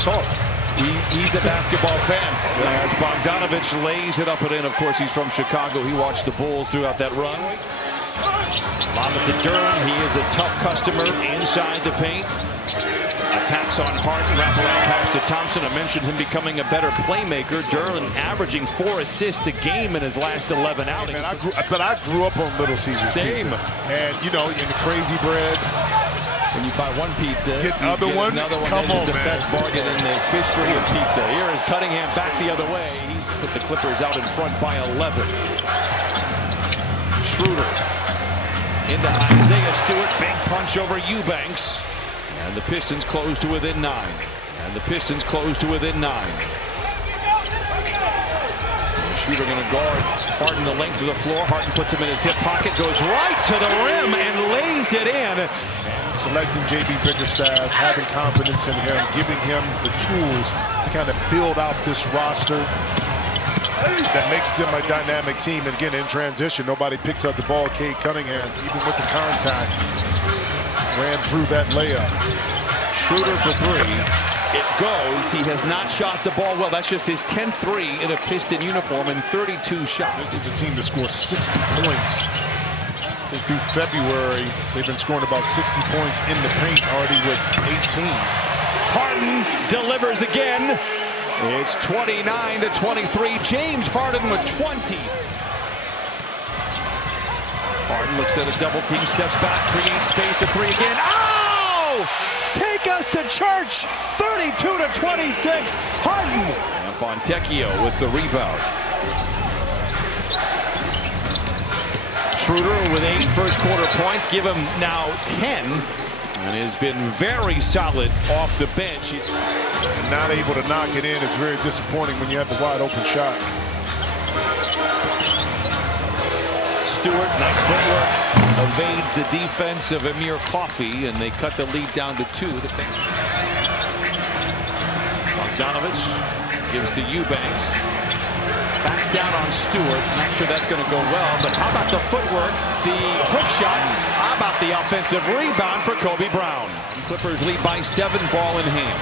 talk. He's a basketball fan. As Bogdanovich lays it up and in. Of course, he's from Chicago. He watched the Bulls throughout that run. Lob it to Durham. He is a tough customer inside the paint. Attacks on Harden. Wraparound pass to Thompson. I mentioned him becoming a better playmaker. Durham averaging 4 assists a game in his last 11 outings. Man, I grew up on Little Caesars. Same. Pizza. And, you know, in the crazy bread. When you buy one pizza, get another one. Come on, the man. best bargain in the history of pizza. Here is Cunningham back the other way. He's put the Clippers out in front by 11. Schroeder into Isaiah Stewart. Big punch over Eubanks. And the Pistons close to within 9. Schroeder going to guard Harden the length of the floor. Harden puts him in his hip pocket, goes right to the rim and lays it in. Selecting J.B. Bickerstaff, having confidence in him, giving him the tools to kind of build out this roster that makes them a dynamic team. And again, in transition, nobody picks up the ball. Cade Cunningham, even with the contact, ran through that layup. Schroeder for 3. It goes. He has not shot the ball well. That's just his 10th 3 in a Piston uniform in 32 shots. This is a team that scores 60 points. Through February, they've been scoring about 60 points in the paint, already with 18. Harden delivers again. It's 29-23. James Harden with 20. Harden looks at a double team, steps back, creates space, a 3 again. Oh! Take us to church! 32-26. Harden. And Fontecchio with the rebound. Schroeder with 8 first quarter points, give him now 10, and has been very solid off the bench. He's not able to knock it in. It's very disappointing when you have the wide open shot. Stewart, nice footwork, evades the defense of Amir Coffey, and they cut the lead down to 2. Bogdanovich gives to Eubanks. Backs down on Stewart. Not sure that's going to go well, but how about the footwork, the hook shot? How about the offensive rebound for Kobe Brown? Clippers lead by 7, ball in hand.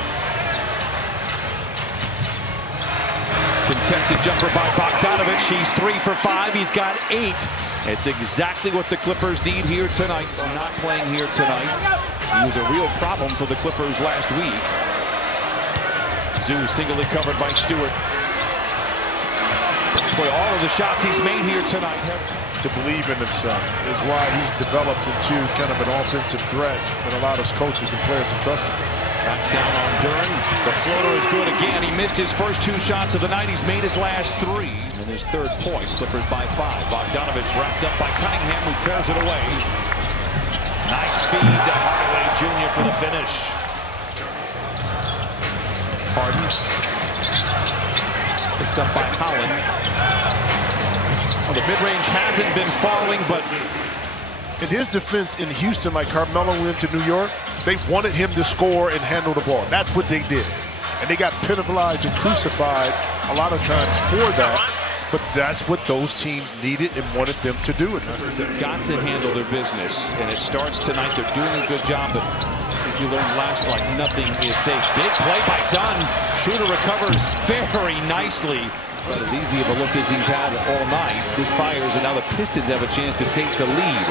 Contested jumper by Bogdanovich. He's 3 for 5. He's got 8. It's exactly what the Clippers need here tonight. Not playing here tonight. He was a real problem for the Clippers last week. Zoo singly covered by Stewart. Boy, all of the shots he's made here tonight. To believe in himself is why he's developed into kind of an offensive threat that a lot of coaches and players to trust him. Backs down on Durham. The floater is good again. He missed his first 2 shots of the night. He's made his last 3. And his 3rd point. Clippers by 5. Bogdanovich wrapped up by Cunningham, who tears it away. Nice feed to Hardaway Jr. for the finish. Harden. Picked up by Holland. Well, the mid-range hasn't been falling, but in his defense in Houston, like Carmelo went to New York, they wanted him to score and handle the ball. That's what they did. And they got penalized and crucified a lot of times for that. But that's what those teams needed and wanted them to do. They've got to handle their business, and it starts tonight. They're doing a good job, but if you learned last like nothing is safe. Big play by Dunn. Schroeder recovers very nicely. Not as easy of a look as he's had all night. This fires, and now the Pistons have a chance to take the lead.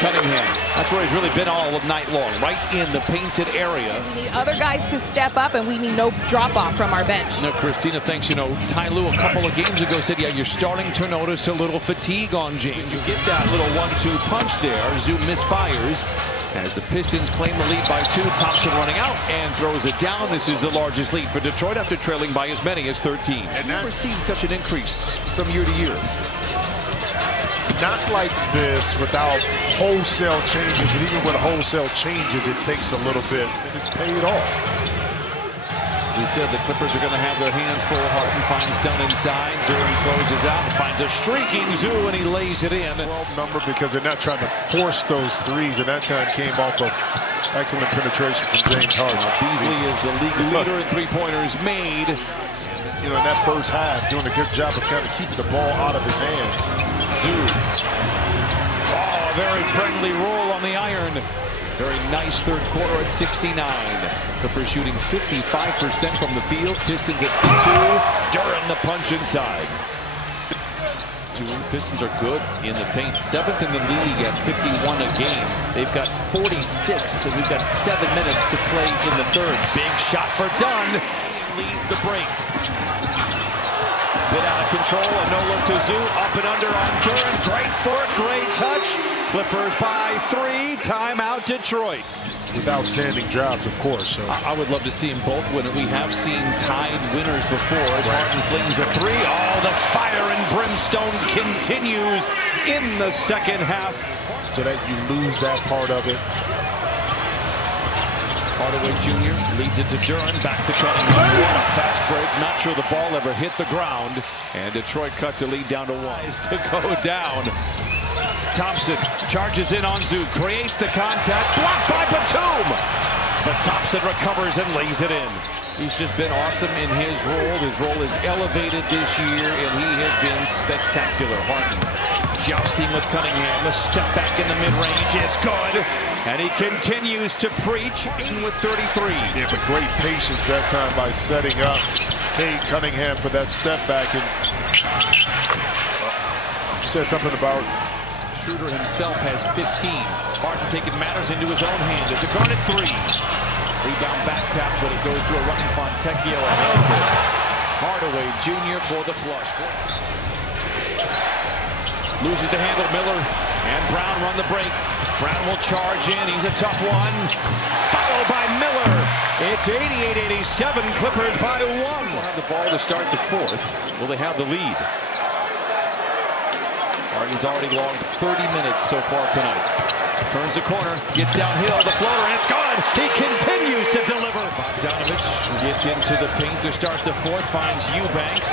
Cunningham, that's where he's really been all night long, right in the painted area. We need other guys to step up, and we need no drop-off from our bench. No, Christina thinks, you know, Ty Lue a couple of games ago said, yeah, you're starting to notice a little fatigue on James. You get that little 1-2 punch there. Zoom misfires. As the Pistons claim the lead by 2, Thompson running out and throws it down. This is the largest lead for Detroit after trailing by as many as 13. And never seen such an increase from year to year. Not like this without wholesale changes, and even with wholesale changes, it takes a little bit, and it's paid off. We said the Clippers are going to have their hands full. Harden finds Dunn inside. Durham closes out, finds a streaking Zoo, and he lays it in. 12 number because they're not trying to force those threes, and that time came off of excellent penetration from James Harden. Beasley is the league leader in three-pointers made. You know, in that first half, doing a good job of kind of keeping the ball out of his hands. Zoo. Oh, a very friendly roll on the iron. Very nice third quarter at 69. Clippers shooting 55% from the field. Pistons at 52. Duran the punch inside. Pistons are good in the paint. 7th in the league at 51 a game. They've got 46, so we've got 7 minutes to play in the third. Big shot for Dunn. Leads the break. Bit out of control. A no-look to Zoo. Up and under on Duran. Great fork, great touch. Clippers by 3. Timeout Detroit. With outstanding jobs, of course. So. I would love to see them both win it. We have seen tied winners before. As Harden flings a 3. Oh, the fire and brimstone continues in the second half. So that you lose that part of it. Hardaway Jr. leads it to Duran. Back to Cunningham. What a fast break. Not sure the ball ever hit the ground. And Detroit cuts a lead down to 1. To go down. Thompson charges in on Zoo, creates the contact, blocked by Batum. But Thompson recovers and lays it in. He's just been awesome in his role. His role is elevated this year, and he has been spectacular. Harden jousting with Cunningham. A step back in the mid-range is good. And he continues to preach with 33. Yeah, but great patience that time by setting up Cunningham for that step back. And said something about Schroeder himself has 15. Harden taking matters into his own hand. It's a guarded 3. Rebound back tap, but it goes to a running Fontecchio. Hardaway Jr. for the flush. Loses the handle. Miller and Brown run the break. Brown will charge in. He's a tough one. Followed by Miller. It's 88-87. Clippers by 1. Will have the ball to start the fourth. Will they have the lead? Harden's already logged 30 minutes so far tonight. Turns the corner, gets downhill, the floater, and it's good. He continues to deliver. Bogdanovich gets into the paint to start the fourth, finds Eubanks.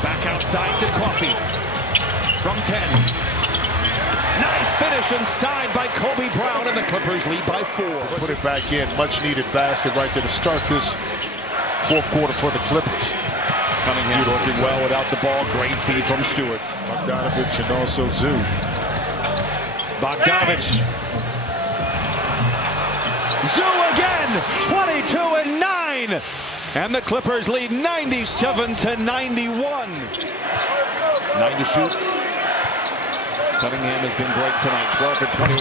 Back outside to Coffey. From 10. Nice finish inside by Kobe Brown, and the Clippers lead by 4. Put it back in. Much needed basket right there to start this fourth quarter for the Clippers. Cunningham working well without the ball. Great feed from Stewart. Bogdanovich and also Zoo. Bogdanovich. Zoo again. 22-9. And the Clippers lead 97-91. 9 to shoot. Cunningham has been great tonight. 12 for 21.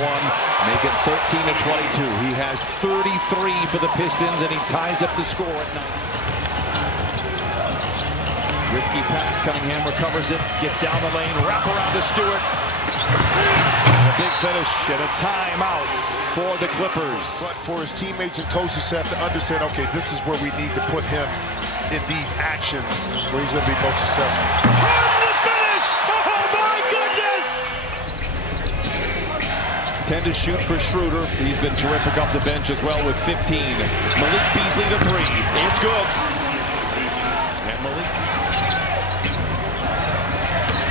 Make it 13 to 22. He has 33 for the Pistons, and he ties up the score at 9. Risky pass, Cunningham recovers it, gets down the lane, wrap around to Stewart. And a big finish and a timeout for the Clippers. But for his teammates and coaches to have to understand, okay, this is where we need to put him in these actions where he's going to be most successful. Harden to finish! Oh my goodness! 10 to shoot for Schroeder. He's been terrific off the bench as well with 15. Malik Beasley to 3. It's good. And Malik.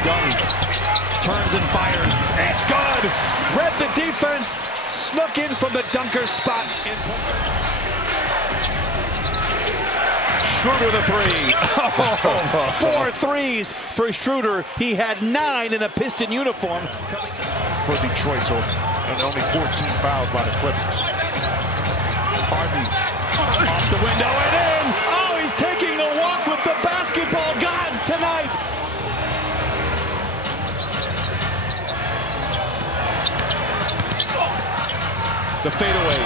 Dunn turns and fires. It's good. Read the defense. Snuck in from the dunker spot. Schroeder the 3. Oh, 4 threes for Schroeder. He had 9 in a Piston uniform. For Detroit, so and only 14 fouls by the Clippers. Harden off the window and in. Oh, he's taking a walk with the basketball gods tonight. The fadeaway.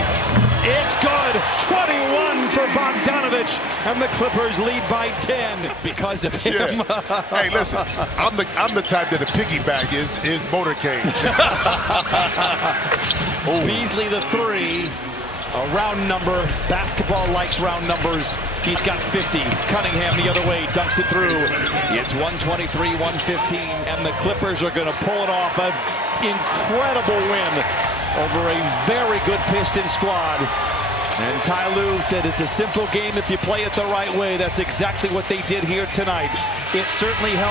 It's good. 21 for Bogdanovich, and the Clippers lead by 10 because of him. Yeah. Hey, listen, I'm the type that a piggyback is motorcade. Beasley the 3. A round number. Basketball likes round numbers. He's got 50. Cunningham the other way, dunks it through. It's 123-115, and the Clippers are going to pull it off. An incredible win over a very good Piston squad. And Ty Lue said it's a simple game if you play it the right way. That's exactly what they did here tonight. It certainly helped.